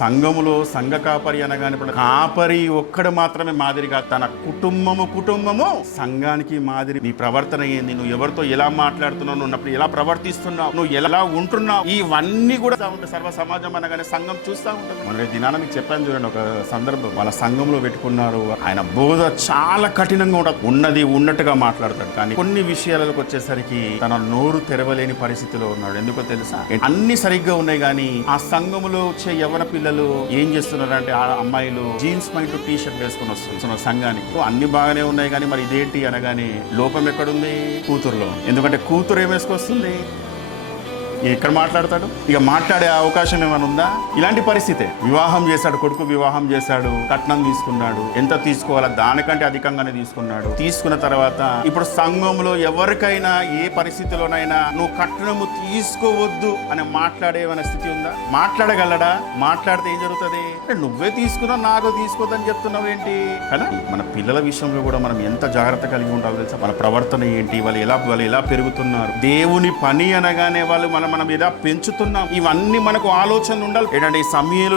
సంఘములో సంఘ కాపరి అనగానే కాపరి ఒక్కడు మాత్రమే మాదిరిగా తన కుటుంబము కుటుంబము సంఘానికి మాదిరి నీ ప్రవర్తన ఏంది? నువ్వు ఎవరితో ఎలా మాట్లాడుతున్నావు? నువ్వు ఉన్నప్పుడు ఎలా ప్రవర్తిస్తున్నావు? నువ్వు ఎలా ఉంటున్నావు? ఇవన్నీ కూడా ఉంటాయి సర్వ సమాజం అనగానే సంఘం చూస్తూ ఉంటుంది. మన దినాన మీకు చెప్పాను చూడండి ఒక సందర్భం. వాళ్ళ సంఘంలో పెట్టుకున్నారు. ఆయన బోధ చాలా కఠినంగా ఉంటుంది. ఉన్నది ఉన్నట్టుగా మాట్లాడతాడు. కానీ కొన్ని విషయాలకు వచ్చేసరికి తన నోరు తెరవలేని పరిస్థితిలో ఉన్నాడు. ఎందుకో తెలుసా? అన్ని సరిగ్గా ఉన్నాయి కానీ ఆ సంఘములో వచ్చే ఎవరి పిల్లలు ఏం చేస్తున్నారు అంటే ఆ అమ్మాయిలు జీన్స్ మైండ్ టీ షర్ట్ వేసుకుని వస్తున్నారు సంఘానికి. అన్ని బాగానే ఉన్నాయి కానీ మరి ఇదేంటి అనగానే లోపం ఎక్కడుంది? కూతురులో. ఎందుకంటే కూతురు ఏం వేసుకొస్తుంది. ఎక్కడ మాట్లాడతాడు? ఇక మాట్లాడే అవకాశం ఏమైనా ఉందా? ఇలాంటి పరిస్థితే. వివాహం చేశాడు కొడుకు వివాహం చేశాడు కట్నం తీసుకున్నాడు. ఎంత తీసుకోవాలా? దానికంటే అధికంగానే తీసుకున్నాడు. తీసుకున్న తర్వాత ఇప్పుడు సంఘంలో ఎవరికైనా ఏ పరిస్థితిలోనైనా నువ్వు కట్నము తీసుకోవద్దు అని మాట్లాడేమైనా స్థితి ఉందా? మాట్లాడగలడా? మాట్లాడితే ఏం జరుగుతుంది? అంటే నువ్వే తీసుకున్నావు నాకు తీసుకోవద్దని చెప్తున్నావు ఏంటి? కదా? మన పిల్లల విషయంలో కూడా మనం ఎంత జాగ్రత్త కలిగి ఉండాలో తెలుసా? వాళ్ళ ప్రవర్తన ఏంటి? వాళ్ళు ఎలా వాళ్ళు ఎలా పెరుగుతున్నారు? దేవుని పని అనగానే వాళ్ళు మనం మనం ఎలా పెంచుతున్నాం. ఇవన్నీ మనకు ఆలోచనలు ఉండాలి. ఏంటంటే ఈ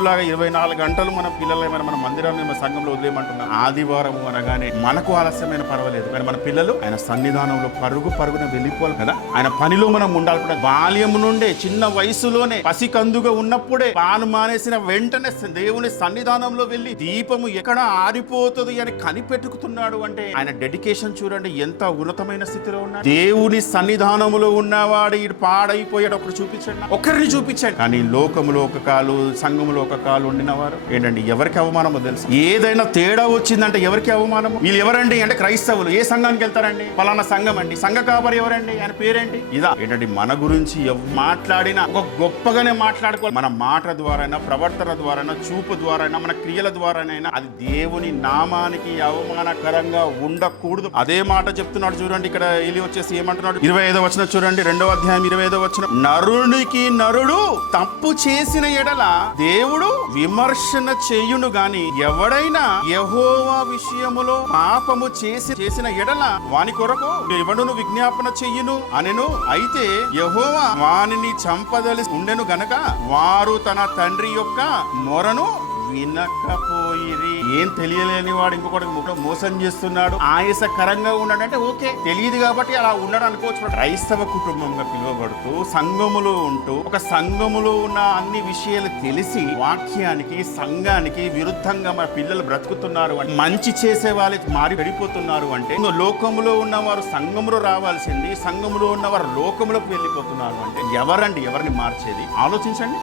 లాగా ఇరవై నాలుగు గంటలు మన పిల్లలు మన మన మందిరాన్ని మన సంఘంలో వదిలేయమంటున్నాం. ఆదివారం అనగానే మనకు ఆలస్యమైన పర్వాలేదు. కానీ మన పిల్లలు ఆయన సన్నిధానంలో పరుగు పరుగున వెళ్ళిపోవాలి కదా. ఆయన పనిలో మనం ఉండాలి కూడా. బాల్యం నుండే చిన్న వయసులోనే పసికందుగా ఉన్నప్పుడే పాలు మానేసిన వెంటనే దేవుని సన్నిధానంలో వెళ్ళి దీపము ఎక్కడ ఆరిపోతుంది అని కనిపెట్టుకుతున్నాడు అంటే ఆయన డెడికేషన్ చూడండి ఎంత ఉన్నతమైన స్థితిలో ఉన్నాడు. దేవుని సన్నిధానములో ఉన్నవాడు ఇటు పాడైపోయాడు. ఒకరు చూపించండి ఒకరిని చూపించండి. కానీ లోకములో ఒక కాలు సంఘములో ఒక కాలు ఉండినవారు. ఏంటండి ఎవరికి అవమానమో తెలుసు. ఏదైనా తేడా వచ్చిందంటే ఎవరికి అవమానము? వీళ్ళు ఎవరండి అంటే క్రైస్తవులు. ఏ సంఘానికి వెళ్తారండి? పలానా సంఘం అండి. సంఘ కాపరి ఎవరండి? ఆయన పేరేంటి? ఇదా. ఏంటంటే మన గురించి మాట్లాడిన మాట్లాడినా ఒక గొప్పగానే మాట్లాడుకోవాలి. మన మాట ద్వారైనా ప్రవర్తన ద్వారా చూపు ద్వారైనా మన క్రియల ద్వారానైనా అది దేవుని నామానికి అవమానకరంగా ఉండకూడదు. అదే మాట చెప్తున్నాడు చూడండి ఇక్కడ వెళ్ళి వచ్చేసి ఏమంటున్నాడు? ఇరవై ఐదో వచ్చిన చూడండి రెండో అధ్యాయం ఇరవై ఐదో వచ్చిన నరునికి నరుడు తప్పు చేసిన ఎడల దేవుడు విమర్శన చేయును గాని ఎవడైనా యహోవా విషయములో పాపము చేసి చేసిన ఎడల వాని కొరకు ఎవడును విజ్ఞాపన చెయ్యును అనెను. అయితే యహోవా వానిని చంపదలి ఉండెను గనక వారు తన తండ్రి యొక్క మొరను వినకపోయిరి. ఏం తెలియలేని వాడు ఇంకొకటి మోసం చేస్తున్నాడు. ఆయాసకరంగా ఉన్నాడంటే ఓకే. తెలియదు కాబట్టి అలా ఉన్నాడు అనుకోవచ్చు. క్రైస్తవ కుటుంబంగా పిలువబడుతూ సంఘములో ఉంటూ ఒక సంఘములో ఉన్న అన్ని విషయాలు తెలిసి వాక్యానికి సంఘానికి విరుద్ధంగా మన పిల్లలు బ్రతుకుతున్నారు అంటే మంచి చేసే వాళ్ళకి మారి పడిపోతున్నారు అంటే ఇంకో లోకములో ఉన్నవారు సంఘములో రావాల్సింది సంఘములో ఉన్నవారు లోకములకు వెళ్ళిపోతున్నారు అంటే ఎవరండి ఎవరిని మార్చేది? ఆలోచించండి.